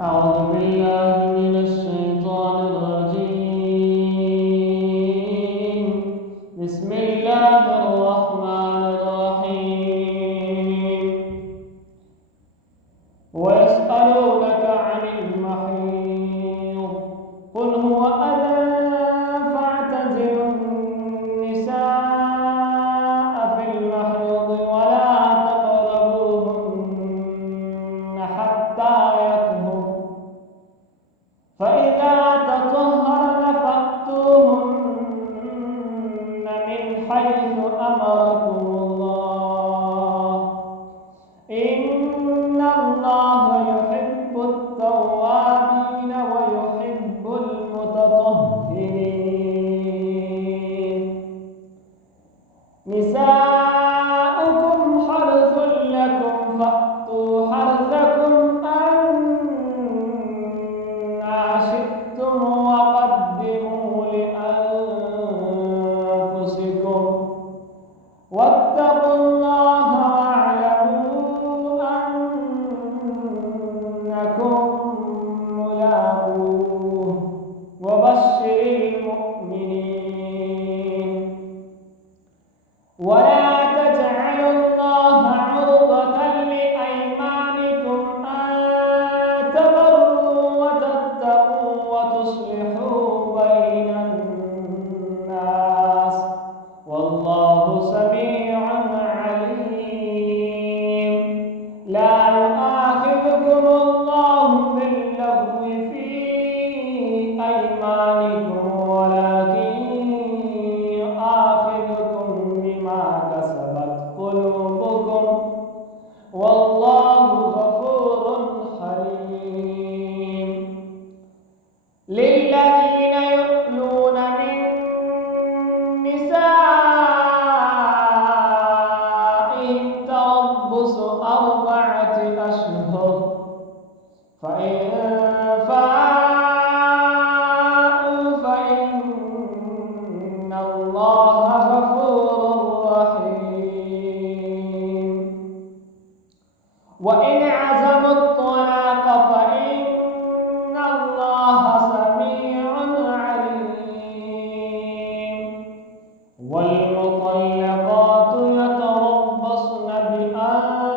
أعوذ بالله من الشيطان الرجيم. بسم الله الرحمن الرحيم. ويسألونك عن المحيض قل هو أذى فاعتزلوا النساء في المحيض ولا تقربوهن حتى يطهرن فإذا تطهرن فأتوهن من حيث أمركم الله إن الله يحب التوابين ويحب المتطهرين. نساؤكم حرث لكم فأتوا حرثكم أنى شئتم وقدموا لأنفسكم واتقوا الله واعلموا أنكم ملاقوه وبشر المؤمنين. ولا تجعلوا الله عرضة لأيمانكم أن تبروا وتتقوا وتصلحوا بين الناس والله سميع عليم. لا يؤاخذكم الله باللغو في أيمانكم ولكن يؤاخذكم بما كسبت قلوبكم والله غفور حليم. للذين يؤلون من نسائهم تربص 4 أشهر فإن فاءوا فإن الله غفور رحيم. وإن عزموا الطلاق فإن الله سميع عليم. والمطلقات يتربصن بأنفسهن